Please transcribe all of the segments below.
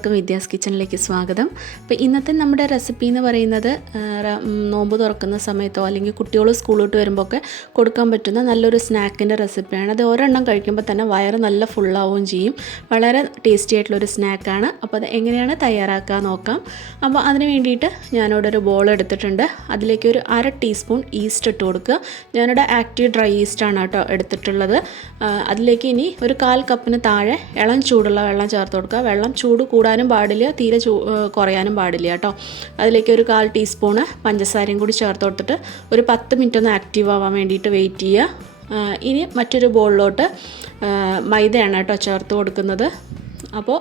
എല്ലാവർക്കും വിദ്യാസ് കിച്ചണിലേക്ക് സ്വാഗതം. അപ്പോൾ ഇന്നത്തെ നമ്മുടെ റെസിപ്പി എന്ന് പറയുന്നത് നോമ്പ് തുറക്കുന്ന സമയത്തോ അല്ലെങ്കിൽ കുട്ടികൾ സ്കൂളിലോട്ട് വരുമ്പോൾ ഒക്കെ കൊടുക്കാൻ പറ്റുന്ന നല്ലൊരു സ്നാക്കിന്റെ റെസിപ്പിയാണ്. അത് ഒരെണ്ണം കഴിക്കുമ്പോൾ തന്നെ വയറ് നല്ല ഫുള്ളാവുകയും ചെയ്യും. വളരെ ടേസ്റ്റി ആയിട്ടുള്ളൊരു സ്നാക്കാണ്. അപ്പോൾ അത് എങ്ങനെയാണ് തയ്യാറാക്കുക നോക്കാം. അപ്പോൾ അതിന് വേണ്ടിയിട്ട് ഞാനിവിടെ ഒരു ബോൾ എടുത്തിട്ടുണ്ട്. അതിലേക്ക് ഒരു അര ടീസ്പൂൺ ഈസ്റ്റ് ഇട്ട് കൊടുക്കുക. ഞാനിവിടെ ആക്റ്റീവ് ഡ്രൈ ഈസ്റ്റാണ് കേട്ടോ എടുത്തിട്ടുള്ളത്. അതിലേക്ക് ഇനി ഒരു കാൽ കപ്പിന് താഴെ ഇളം ചൂടുള്ള വെള്ളം ചേർത്ത് കൊടുക്കുക. വെള്ളം ചൂട് കൂടാനും പാടില്ല തീരെ ചൂ കുറയാനും പാടില്ല കേട്ടോ. അതിലേക്ക് ഒരു കാൽ ടീസ്പൂണ് പഞ്ചസാരയും കൂടി ചേർത്ത് കൊടുത്തിട്ട് ഒരു പത്ത് മിനിറ്റ് ഒന്ന് ആക്റ്റീവ് ആവാൻ വേണ്ടിയിട്ട് വെയിറ്റ് ചെയ്യുക. ഇനി മറ്റൊരു ബോളിലോട്ട് മൈദയാണ് കേട്ടോ ചേർത്ത് കൊടുക്കുന്നത്. അപ്പോൾ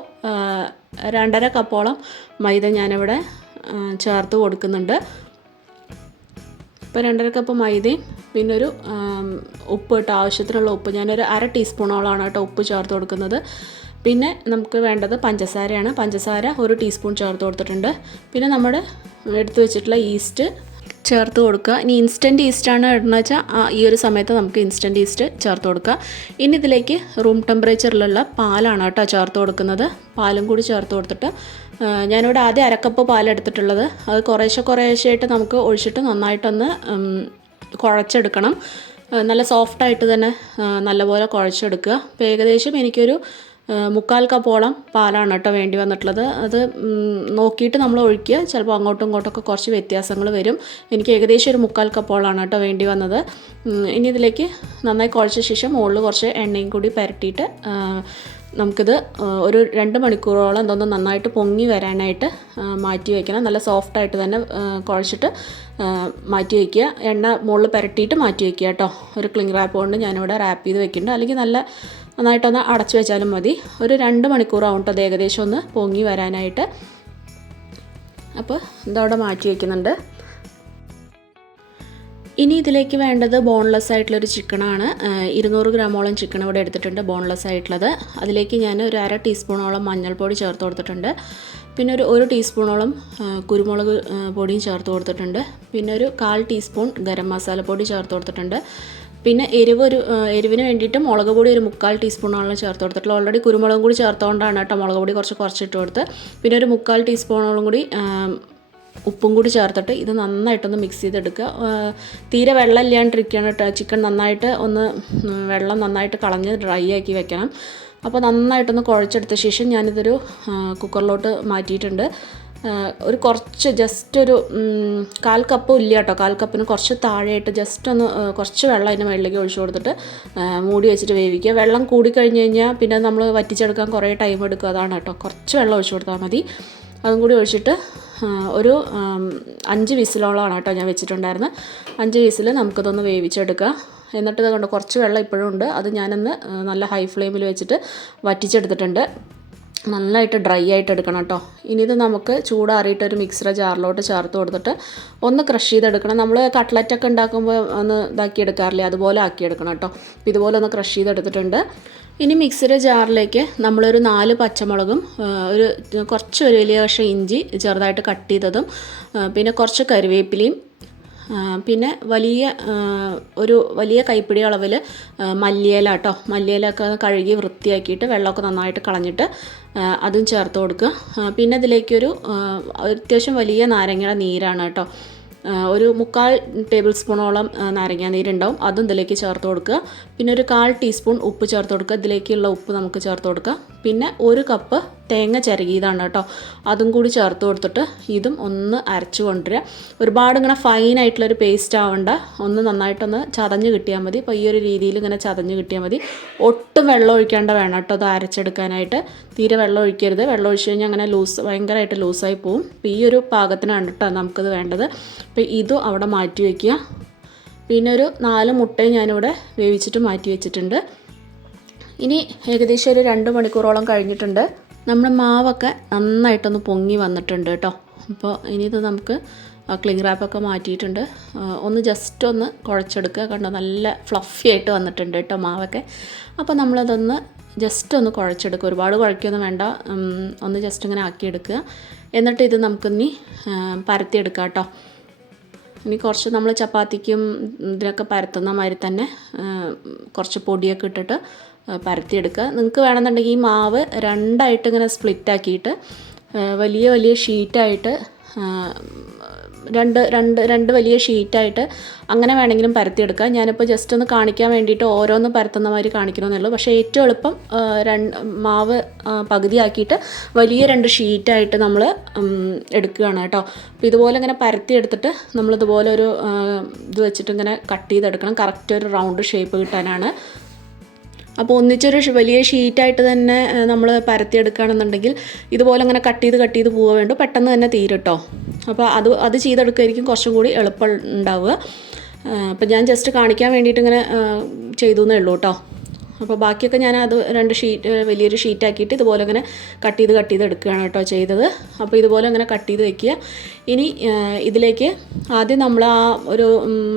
രണ്ടര കപ്പോളം മൈദ ഞാനിവിടെ ചേർത്ത് കൊടുക്കുന്നുണ്ട്. ഇപ്പോൾ രണ്ടര കപ്പ് മൈദയും പിന്നെ ഒരു ഉപ്പ് കേട്ടോ ആവശ്യത്തിനുള്ള ഉപ്പ്. ഞാനൊരു അര ടീസ്പൂണോളാണ് കേട്ടോ ഉപ്പ് ചേർത്ത് കൊടുക്കുന്നത്. പിന്നെ നമുക്ക് വേണ്ടത് പഞ്ചസാരയാണ്. പഞ്ചസാര ഒരു ടീസ്പൂൺ ചേർത്ത് കൊടുത്തിട്ടുണ്ട്. പിന്നെ നമ്മൾ എടുത്തു വെച്ചിട്ടുള്ള ഈസ്റ്റ് ചേർത്ത് കൊടുക്കുക. ഇനി ഇൻസ്റ്റന്റ് ഈസ്റ്റാണ് ഇടുന്നത് വെച്ചാൽ ഈ ഒരു സമയത്ത് നമുക്ക് ഇൻസ്റ്റന്റ് ഈസ്റ്റ് ചേർത്ത് കൊടുക്കുക. ഇനി ഇതിലേക്ക് റൂം ടെമ്പറേച്ചറിലുള്ള പാലാണ് കേട്ടോ ചേർത്ത് കൊടുക്കുന്നത്. പാലും കൂടി ചേർത്ത് കൊടുത്തിട്ട് ഞാനിവിടെ ആദ്യം അരക്കപ്പ് പാലെടുത്തിട്ടുള്ളത് അത് കുറേശ്ശെ കുറേശ്ശെയായിട്ട് നമുക്ക് ഒഴിച്ചിട്ട് നന്നായിട്ടൊന്ന് കുഴച്ചെടുക്കണം. നല്ല സോഫ്റ്റായിട്ട് തന്നെ നല്ലപോലെ കുഴച്ചെടുക്കുക. അപ്പോൾ ഏകദേശം എനിക്കൊരു മുക്കാൽ കപ്പോളം പാലാണ് കേട്ടോ വേണ്ടി വന്നിട്ടുള്ളത്. അത് നോക്കിയിട്ട് നമ്മൾ ഒഴിക്കുക. ചിലപ്പോൾ അങ്ങോട്ടും ഇങ്ങോട്ടൊക്കെ കുറച്ച് വ്യത്യാസങ്ങൾ വരും. എനിക്ക് ഏകദേശം ഒരു മുക്കാൽ കപ്പോളാണ് കേട്ടോ വേണ്ടി വന്നത്. ഇനി ഇതിലേക്ക് നന്നായി കുഴച്ച ശേഷം മുകളിൽ കുറച്ച് എണ്ണയും കൂടി പുരട്ടിയിട്ട് നമുക്കിത് ഒരു രണ്ട് മണിക്കൂറോളം എന്തോന്ന് നന്നായിട്ട് പൊങ്ങി വരാനായിട്ട് മാറ്റി വയ്ക്കണം. നല്ല സോഫ്റ്റായിട്ട് തന്നെ കുഴച്ചിട്ട് മാറ്റി വയ്ക്കുക. എണ്ണ മുകളിൽ പുരട്ടിയിട്ട് മാറ്റി വയ്ക്കുക കേട്ടോ. ഒരു ക്ലിങ് റാപ്പ് കൊണ്ട് ഞാനിവിടെ റാപ്പ് ചെയ്ത് വെക്കുന്നുണ്ട്. അല്ലെങ്കിൽ നല്ല നന്നായിട്ടൊന്ന് അടച്ചു വെച്ചാലും മതി. ഒരു രണ്ട് മണിക്കൂറാവും കേട്ടോ അത് ഏകദേശം ഒന്ന് പൊങ്ങി വരാനായിട്ട്. അപ്പോൾ ഇതവിടെ മാറ്റി വയ്ക്കുന്നുണ്ട് ഇനി ഇതിലേക്ക് വേണ്ടത് ബോൺലെസ് ആയിട്ടുള്ളൊരു ചിക്കനാണ് ഇരുന്നൂറ് ഗ്രാമോളം ചിക്കൻ ഇവിടെ എടുത്തിട്ടുണ്ട് ബോൺലെസ് ആയിട്ടുള്ളത്. അതിലേക്ക് ഞാൻ ഒരു അര ടീസ്പൂണോളം മഞ്ഞൾപ്പൊടി ചേർത്ത് കൊടുത്തിട്ടുണ്ട്. പിന്നെ ഒരു ഒരു ടീസ്പൂണോളം കുരുമുളക് പൊടിയും ചേർത്ത് കൊടുത്തിട്ടുണ്ട്. പിന്നെ ഒരു കാൽ ടീസ്പൂൺ ഗരം മസാല പൊടി ചേർത്ത് കൊടുത്തിട്ടുണ്ട്. പിന്നെ എരിവ് ഒരു എരിവിന് വേണ്ടിയിട്ട് മുളക് പൊടി ഒരു മുക്കാൽ ടീസ്പൂണോളം ചേർത്ത് കൊടുത്തിട്ടുള്ളത്. ഓൾറെഡി കുരുമുളകും കൂടി ചേർത്തുകൊണ്ടാണ് കേട്ടോ മുളക് പൊടി കുറച്ച് കുറച്ചിട്ട് കൊടുത്ത് പിന്നെ ഒരു മുക്കാൽ ടീസ്പൂണോളം കൂടി ഉപ്പും കൂടി ചേർത്തിട്ട് ഇത് നന്നായിട്ടൊന്ന് മിക്സ് ചെയ്തെടുക്കുക. തീരെ വെള്ളം ഇല്ലാണ്ടിരിക്കുകയാണ് കേട്ടോ. ചിക്കൻ നന്നായിട്ട് ഒന്ന് വെള്ളം നന്നായിട്ട് കളഞ്ഞ് ഡ്രൈ ആക്കി വെക്കണം. അപ്പോൾ നന്നായിട്ടൊന്ന് കുഴച്ചെടുത്ത ശേഷം ഞാനിതൊരു കുക്കറിലോട്ട് മാറ്റിയിട്ടുണ്ട്. ഒരു കുറച്ച് ജസ്റ്റ് ഒരു കാൽ കപ്പ് ഇല്ല കേട്ടോ. കാൽ കപ്പിന് കുറച്ച് താഴെയായിട്ട് ജസ്റ്റ് ഒന്ന് കുറച്ച് വെള്ളം അതിന്റെ മുകളിലേക്ക് ഒഴിച്ചു കൊടുത്തിട്ട് മൂടി വെച്ചിട്ട് വേവിക്കുക. വെള്ളം കൂടിക്കഴിഞ്ഞ് കഴിഞ്ഞാൽ പിന്നെ നമ്മൾ വറ്റിച്ചെടുക്കാൻ കുറേ ടൈം എടുക്കുക അതാണ് കേട്ടോ. കുറച്ച് വെള്ളം ഒഴിച്ചു കൊടുത്താൽ മതി. അതും കൂടി ഒഴിച്ചിട്ട് ഒരു അഞ്ച് വിസിലോളമാണ് കേട്ടോ ഞാൻ വെച്ചിട്ടുണ്ടായിരുന്നത്. അഞ്ച് വിസിൽ നമുക്കിതൊന്ന് വേവിച്ചെടുക്കാം. എന്നിട്ട് ഇതുകൊണ്ട് കുറച്ച് വെള്ളം ഇപ്പോഴും ഉണ്ട്. അത് ഞാനൊന്ന് നല്ല ഹൈ ഫ്ലെയിമിൽ വെച്ചിട്ട് വറ്റിച്ചെടുത്തിട്ടുണ്ട്. നന്നായിട്ട് ഡ്രൈ ആയിട്ട് എടുക്കണം കേട്ടോ. ഇനി ഇത് നമുക്ക് ചൂടാറിയിട്ട് ഒരു മിക്സറ ജാറിലോട്ട് ചേർത്ത് കൊടുത്തിട്ട് ഒന്ന് ക്രഷ് ചെയ്തെടുക്കണം. നമ്മൾ കട്ട്ലറ്റൊക്കെ ഉണ്ടാക്കുമ്പോൾ ഒന്ന് ഇതാക്കി എടുക്കാറില്ലേ? അതുപോലെ ആക്കിയെടുക്കണം കേട്ടോ. ഇതുപോലെ ഒന്ന് ക്രഷ് ചെയ്തെടുത്തിട്ടുണ്ട്. ഇനി മിക്സിയുടെ ജാറിലേക്ക് നമ്മളൊരു നാല് പച്ചമുളകും ഒരു കുറച്ച് ഒരു വലിയ കഷ്ണം ഇഞ്ചി ചെറുതായിട്ട് കട്ട് ചെയ്തതും പിന്നെ കുറച്ച് കറിവേപ്പിലയും പിന്നെ വലിയ ഒരു വലിയ കൈപ്പിടി അളവിൽ മല്ലിയില കേട്ടോ മല്ലിയിലൊക്കെ കഴുകി വൃത്തിയാക്കിയിട്ട് വെള്ളമൊക്കെ നന്നായിട്ട് കളഞ്ഞിട്ട് അതും ചേർത്ത് കൊടുക്കുക. പിന്നെ ഇതിലേക്കൊരു അത്യാവശ്യം വലിയ നാരങ്ങയുടെ നീരാണ് കേട്ടോ ഒരു മുക്കാൽ ടേബിൾ സ്പൂണോളം ആ, നാരങ്ങാ നീരുണ്ടാവും അതും ഇതിലേക്ക് ചേർത്ത് കൊടുക്കുക. പിന്നെ ഒരു കാൽ ടീസ്പൂൺ ഉപ്പ് ചേർത്ത് കൊടുക്കുക. ഇതിലേക്കുള്ള ഉപ്പ് നമുക്ക് ചേർത്ത് കൊടുക്കുക പിന്നെ ഒരു കപ്പ് തേങ്ങ ചിരകിയതാണ് കേട്ടോ. അതും കൂടി ചേർത്ത് കൊടുത്തിട്ട് ഇതും ഒന്ന് അരച്ച് കൊണ്ടുവരിക. ഒരുപാട് ഇങ്ങനെ ഫൈൻ ആയിട്ടുള്ളൊരു പേസ്റ്റ് ആവണ്ട. ഒന്ന് നന്നായിട്ടൊന്ന് ചതഞ്ഞ് കിട്ടിയാൽ മതി. അപ്പോൾ ഈ ഒരു രീതിയിൽ ഇങ്ങനെ ചതഞ്ഞ് കിട്ടിയാൽ മതി. ഒട്ടും വെള്ളം ഒഴിക്കേണ്ട വേണം കേട്ടോ അത് അരച്ചെടുക്കാനായിട്ട്. തീരെ വെള്ളം ഒഴിക്കരുത്. വെള്ളം ഒഴിച്ച് കഴിഞ്ഞാൽ അങ്ങനെ ലൂസ് ഭയങ്കരമായിട്ട് ലൂസായി പോവും. അപ്പോൾ ഈ ഒരു പാകത്തിനാണ് കേട്ടോ നമുക്കത് വേണ്ടത്. അപ്പോൾ ഇതും അവിടെ മാറ്റി വയ്ക്കുക. പിന്നെ ഒരു നാല് മുട്ടയും ഞാനിവിടെ വേവിച്ചിട്ട് മാറ്റി വെച്ചിട്ടുണ്ട്. ഇനി ഏകദേശം ഒരു രണ്ട് മണിക്കൂറോളം കഴിഞ്ഞിട്ടുണ്ട്. നമ്മുടെ മാവൊക്കെ നന്നായിട്ടൊന്ന് പൊങ്ങി വന്നിട്ടുണ്ട് കേട്ടോ. അപ്പോൾ ഇനി ഇത് നമുക്ക് ക്ലിങ് റാപ്പൊക്കെ മാറ്റിയിട്ടുണ്ട്. ഒന്ന് ജസ്റ്റ് ഒന്ന് കുഴച്ചെടുക്കുക. കണ്ടോ നല്ല ഫ്ലഫി ആയിട്ട് വന്നിട്ടുണ്ട് കേട്ടോ മാവൊക്കെ. അപ്പോൾ നമ്മളതൊന്ന് ജസ്റ്റ് ഒന്ന് കുഴച്ചെടുക്കുക. ഒരുപാട് കുഴയ്ക്കൊന്നും വേണ്ട. ഒന്ന് ജസ്റ്റ് ഇങ്ങനെ ആക്കിയെടുക്കുക. എന്നിട്ട് ഇത് നമുക്കിനി പരത്തിയെടുക്കാം കേട്ടോ. ഇനി കുറച്ച് നമ്മൾ ചപ്പാത്തിക്കും ഇതിനൊക്കെ പരത്തുന്ന മാതിരി തന്നെ കുറച്ച് പൊടിയൊക്കെ ഇട്ടിട്ട് പരത്തിയെടുക്കുക. നിങ്ങൾക്ക് വേണമെന്നുണ്ടെങ്കിൽ ഈ മാവ് രണ്ടായിട്ട് ഇങ്ങനെ സ്പ്ലിറ്റ് ആക്കിയിട്ട് വലിയ വലിയ ഷീറ്റായിട്ട് രണ്ട് രണ്ട് രണ്ട് വലിയ ഷീറ്റായിട്ട് അങ്ങനെ വേണമെങ്കിലും പരത്തിയെടുക്കാം. ഞാനിപ്പോൾ ജസ്റ്റ് ഒന്ന് കാണിക്കാൻ വേണ്ടിയിട്ട് ഓരോന്ന് പരത്തുന്ന മാതിരി കാണിക്കണമെന്നുള്ളൂ പക്ഷേ ഏറ്റവും എളുപ്പം രണ്ട് മാവ് പകുതിയാക്കിയിട്ട് വലിയ രണ്ട് ഷീറ്റായിട്ട് നമ്മൾ എടുക്കുകയാണ് കേട്ടോ. അപ്പോൾ ഇതുപോലെ ഇങ്ങനെ പരത്തിയെടുത്തിട്ട് നമ്മളിതുപോലെ ഒരു ഇത് വെച്ചിട്ട് ഇങ്ങനെ കട്ട് ചെയ്തെടുക്കണം. കറക്റ്റ് ഒരു റൗണ്ട് ഷേപ്പ് കിട്ടാനാണ്. അപ്പോൾ ഒന്നിച്ചൊരു വലിയ ഷീറ്റായിട്ട് തന്നെ നമ്മൾ പരത്തിയെടുക്കുകയാണെന്നുണ്ടെങ്കിൽ ഇതുപോലെ അങ്ങനെ കട്ട് ചെയ്ത് കട്ട് ചെയ്ത് പോവുക വേണ്ടു. പെട്ടെന്ന് തന്നെ തീരട്ടോ അപ്പോൾ അത് അത് ചെയ്തെടുക്കുകയായിരിക്കും കുറച്ചും കൂടി എളുപ്പം ഉണ്ടാവുക. അപ്പോൾ ഞാൻ ജസ്റ്റ് കാണിക്കാൻ വേണ്ടിയിട്ട് ഇങ്ങനെ ചെയ്തു എന്നേ ഉള്ളൂ കേട്ടോ. അപ്പോൾ ബാക്കിയൊക്കെ ഞാൻ അത് രണ്ട് ഷീറ്റ് വലിയൊരു ഷീറ്റാക്കിയിട്ട് ഇതുപോലെ ഇങ്ങനെ കട്ട് ചെയ്ത് കട്ട് ചെയ്ത് എടുക്കുകയാണ് കേട്ടോ ചെയ്തത്. അപ്പോൾ ഇതുപോലെ അങ്ങനെ കട്ട് ചെയ്ത് വെക്കുക. ഇനി ഇതിലേക്ക് ആദ്യം നമ്മൾ ആ ഒരു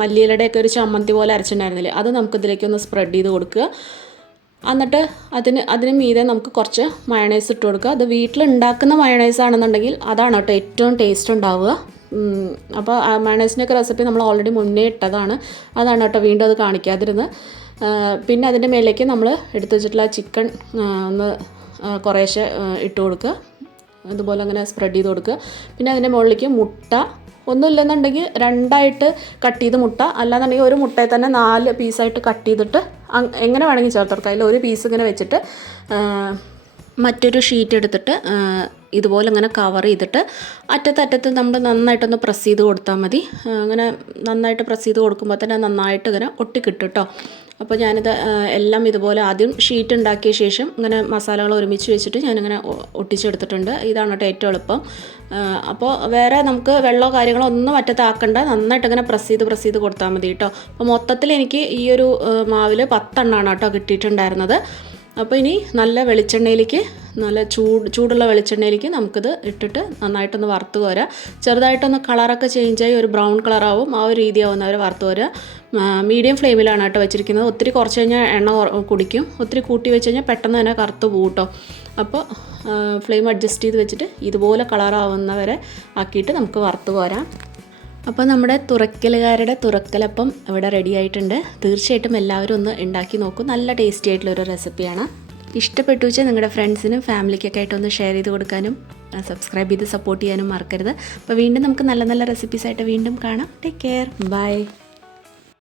മല്ലിയിലയുടെയൊക്കെ ഒരു ചമ്മന്തി പോലെ അരച്ചിട്ടുണ്ടായിരുന്നില്ലേ അത് നമുക്കിതിലേക്ക് ഒന്ന് സ്പ്രെഡ് ചെയ്ത് കൊടുക്കുക. എന്നിട്ട് അതിന് അതിന് മീതെ നമുക്ക് കുറച്ച് മയണൈസ് ഇട്ട് കൊടുക്കുക. അത് വീട്ടിലുണ്ടാക്കുന്ന മയണൈസ് ആണെന്നുണ്ടെങ്കിൽ അതാണ് കേട്ടോ ഏറ്റവും ടേസ്റ്റ് ഉണ്ടാവുക. അപ്പോൾ ആ മയണൈസിന്റെയൊക്കെ റെസിപ്പി നമ്മൾ ഓൾറെഡി മുന്നേ ഇട്ടതാണ്. അതാണ് കേട്ടോ വീണ്ടും അത് കാണിക്കാതിരുന്നത്. പിന്നെ അതിന്റെ മേലേക്ക് നമ്മൾ എടുത്തു വെച്ചിട്ടുള്ള ചിക്കൻ ഒന്ന് കുറേശ്ശെ ഇട്ട് കൊടുക്കുക. അതുപോലെ അങ്ങനെ സ്പ്രെഡ് ചെയ്ത് കൊടുക്കുക. പിന്നെ അതിന്റെ മുകളിലേക്ക് മുട്ട ഒന്നുമില്ലെന്നുണ്ടെങ്കിൽ രണ്ടായിട്ട് കട്ട് ചെയ്ത് മുട്ട. അല്ലാന്നുണ്ടെങ്കിൽ ഒരു മുട്ടയിൽ തന്നെ നാല് പീസായിട്ട് കട്ട് ചെയ്തിട്ട് എങ്ങനെ വേണമെങ്കിൽ ചേർത്ത് അതിൽ ഒരു പീസ് ഇങ്ങനെ വെച്ചിട്ട് മറ്റൊരു ഷീറ്റ് എടുത്തിട്ട് ഇതുപോലെ ഇങ്ങനെ കവർ ചെയ്തിട്ട് അറ്റത്തറ്റത്ത് നമ്മൾ നന്നായിട്ടൊന്ന് പ്രസ് ചെയ്ത് കൊടുത്താൽ മതി. അങ്ങനെ നന്നായിട്ട് പ്രസ് ചെയ്ത് കൊടുക്കുമ്പോൾ തന്നെ നന്നായിട്ട് ഇങ്ങനെ ഒട്ടിക്കിട്ടും കേട്ടോ അപ്പോൾ ഞാനിത് എല്ലാം ഇതുപോലെ ആദ്യം ഷീറ്റ് ഉണ്ടാക്കിയ ശേഷം ഇങ്ങനെ മസാലകൾ ഒരുമിച്ച് വെച്ചിട്ട് ഞാനിങ്ങനെ ഒട്ടിച്ചെടുത്തിട്ടുണ്ട്. ഇതാണ് കേട്ടോ ഏറ്റവും എളുപ്പം. അപ്പോൾ വേറെ നമുക്ക് വെള്ളമോ കാര്യങ്ങളോ ഒന്നും അറ്റത്താക്കണ്ട നന്നായിട്ട് ഇങ്ങനെ പ്രസ് ചെയ്ത് പ്രസ് ചെയ്ത് കൊടുത്താൽ മതി കേട്ടോ. അപ്പോൾ മൊത്തത്തിൽ എനിക്ക് ഈ ഒരു മാവിൽ പത്തെണ്ണമാണ് കേട്ടോ കിട്ടിയിട്ടുണ്ടായിരുന്നത്. അപ്പോൾ ഇനി നല്ല വെളിച്ചെണ്ണയിലേക്ക് നല്ല ചൂട് ചൂടുള്ള വെളിച്ചെണ്ണയിലേക്ക് നമുക്കിത് ഇട്ടിട്ട് നന്നായിട്ടൊന്ന് വറുത്ത് കോരാം. ചെറുതായിട്ടൊന്ന് കളറൊക്കെ ചേഞ്ചായി ഒരു ബ്രൗൺ കളറാവും. ആ ഒരു രീതിയാവുന്ന അവർ വറുത്ത് കോരുക മീഡിയം ഫ്ലെയിമിലാണ് കേട്ടോ വെച്ചിരിക്കുന്നത്. ഒത്തിരി കുറച്ച് കഴിഞ്ഞാൽ എണ്ണ കുടിക്കും. ഒത്തിരി കൂട്ടി വെച്ച് കഴിഞ്ഞാൽ പെട്ടെന്ന് തന്നെ കറുത്ത് പോകും കേട്ടോ അപ്പോൾ ഫ്ലെയിം അഡ്ജസ്റ്റ് ചെയ്ത് വെച്ചിട്ട് ഇതുപോലെ കളറാവുന്നവരെ ആക്കിയിട്ട് നമുക്ക് വറുത്ത് കോരാം. അപ്പോൾ നമ്മുടെ തുറക്കലുകാരുടെ തുറക്കലപ്പം ഇവിടെ റെഡി ആയിട്ടുണ്ട്. തീർച്ചയായിട്ടും എല്ലാവരും ഒന്ന് ഉണ്ടാക്കി നോക്കും. നല്ല ടേസ്റ്റി ആയിട്ടുള്ളൊരു റെസിപ്പിയാണ് ഇഷ്ടപ്പെട്ടു വെച്ചാൽ നിങ്ങളുടെ ഫ്രണ്ട്സിനും ഫാമിലിക്കൊക്കെ ആയിട്ട് ഒന്ന് ഷെയർ ചെയ്ത് കൊടുക്കാനും സബ്സ്ക്രൈബ് ചെയ്ത് സപ്പോർട്ട് ചെയ്യാനും മറക്കരുത്. അപ്പോൾ വീണ്ടും നമുക്ക് നല്ല നല്ല റെസിപ്പീസ് ആയിട്ട് വീണ്ടും കാണാം. Take care bye